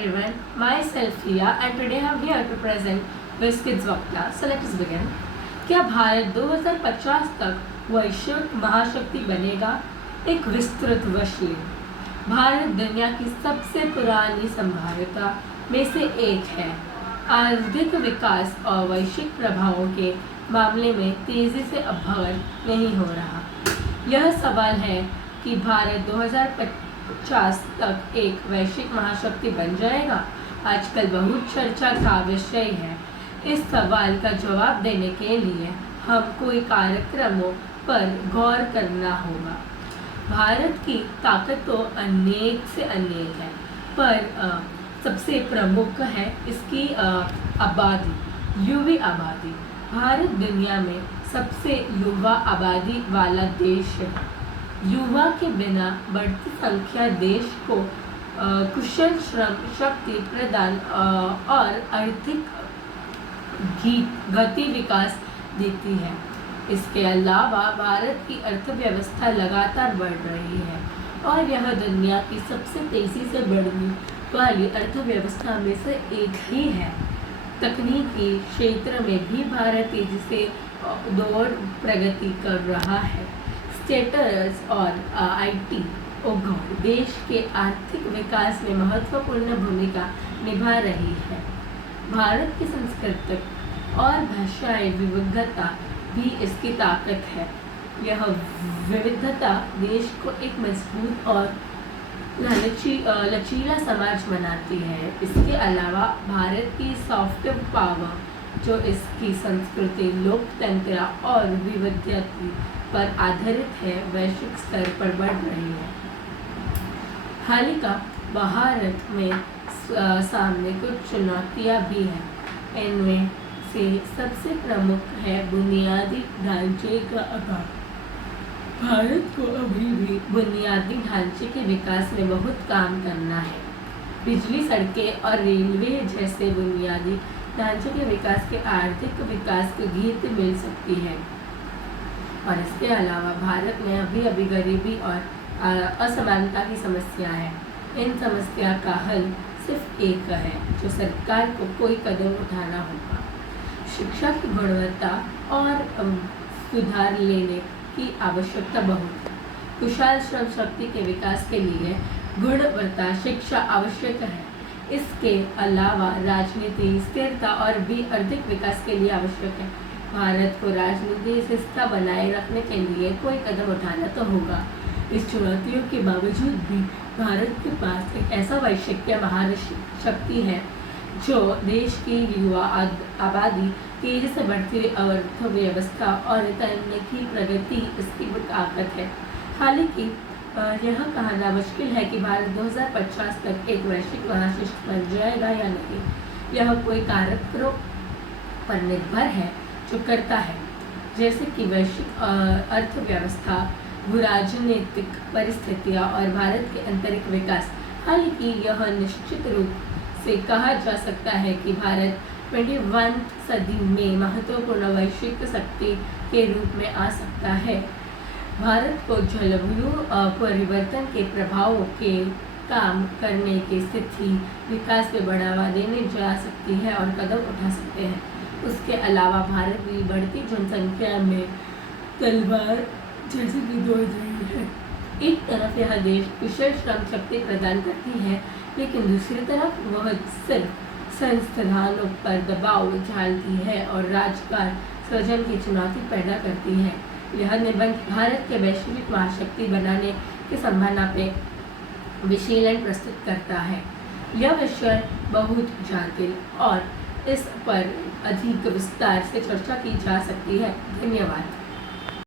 everyone, myself Ria and today I'm here to present WizKids Vakla. So let us begin. क्या भारत 2050 तक वैश्विक महाशक्ति बनेगा? एक विस्तृत विश्लेषण। भारत दुनिया की सबसे पुरानी संभाव्यता में से एक है। आर्थिक विकास और वैश्विक प्रभावों के मामले में तेजी से अभ्यास नहीं हो रहा। यह सवाल है कि भारत 2050 तक एक वैश्विक महाशक्ति बन जाएगा, आजकल बहुत चर्चा का विषय है। इस सवाल का जवाब देने के लिए हम कोई कार्यक्रमों पर गौर करना होगा। भारत की ताकत तो अनेक से अनेक है, पर सबसे प्रमुख है इसकी आबादी, युवा आबादी। भारत दुनिया में सबसे युवा आबादी वाला देश है। युवा के बिना बढ़ती संख्या देश को कुशल श्रम शक्ति प्रदान और आर्थिक गति विकास देती है। इसके अलावा भारत की अर्थव्यवस्था लगातार बढ़ रही है और यह दुनिया की सबसे तेज़ी से बढ़ने वाली अर्थव्यवस्था में से एक ही है। तकनीकी क्षेत्र में भी भारत तेजी से दौड़ प्रगति कर रहा है। स्टेटस और आईटी उद्योग देश के आर्थिक विकास में महत्वपूर्ण भूमिका निभा रही है। भारत की सांस्कृतिक और भाषाई विविधता भी इसकी ताकत है। यह विविधता देश को एक मजबूत और लचीला समाज बनाती है। इसके अलावा भारत की सॉफ्ट पावर, जो इसकी संस्कृति, लोकतंत्र और विविधता पर आधारित है, वैश्विक स्तर पर बढ़ रही है। हाल ही का भारत में सामने कुछ चुनौतियां भी हैं। इनमें से सबसे प्रमुख है बुनियादी ढांचे का अभाव। भारत को अभी भी बुनियादी ढांचे के विकास में बहुत काम करना है। बिजली, सड़कें और रेलवे जैसे बुनियादी ढांचे के विकास के आर्थिक विकास को गति मिल सकती है। और इसके अलावा भारत में अभी गरीबी और असमानता की समस्या है। इन समस्या का हल सिर्फ एक है, जो सरकार को कोई कदम उठाना होगा। शिक्षा की गुणवत्ता और सुधार लेने की आवश्यकता बहुत है। कुशल श्रम शक्ति के विकास के लिए गुणवत्ता शिक्षा आवश्यक है। इसके अलावा राजनीति स्थिरता और भी आर्थिक विकास के लिए आवश्यक है। भारत को राजनीतिक स्थिरता बनाए रखने के लिए कोई कदम उठाना तो होगा। इस चुनौतियों के बावजूद भी भारत के पास एक ऐसा वैश्विक महाशक्ति है जो देश की युवा आबादी, तेजी से बढ़ती अर्थव्यवस्था और तकनीकी प्रगति इसकी ताकत है। हालांकि यह कहना मुश्किल है कि भारत 2050 तक एक वैश्विक महाशक्ति बन जाएगा या नहीं। यह कोई कारकों पर निर्भर है जो करता है, जैसे कि वैश्विक अर्थव्यवस्था, राजनीतिक परिस्थितियाँ और भारत के आंतरिक विकास। हालांकि यह निश्चित रूप से कहा जा सकता है कि भारत 21वीं सदी में महत्वपूर्ण वैश्विक शक्ति के रूप में आ सकता है। भारत को जलवायु परिवर्तन के प्रभावों के काम करने की स्थिति विकास में बढ़ावा देने जा सकती है और कदम उठा सकते हैं। उसके अलावा भारत की बढ़ती जनसंख्या में तलवार जैसी भी दौड़ रही है। एक तरफ यह देश कुशल श्रम शक्ति प्रदान करती है, लेकिन दूसरी तरफ वह सिर्फ संस्थानों पर दबाव डालती है और राजकार सृजन की चुनौती पैदा करती है। यह निबंध भारत के वैश्विक महाशक्ति बनाने की संभावना पे विश्लेषण प्रस्तुत करता है। यह विषय बहुत जटिल और इस पर अधिक विस्तार से चर्चा की जा सकती है। धन्यवाद।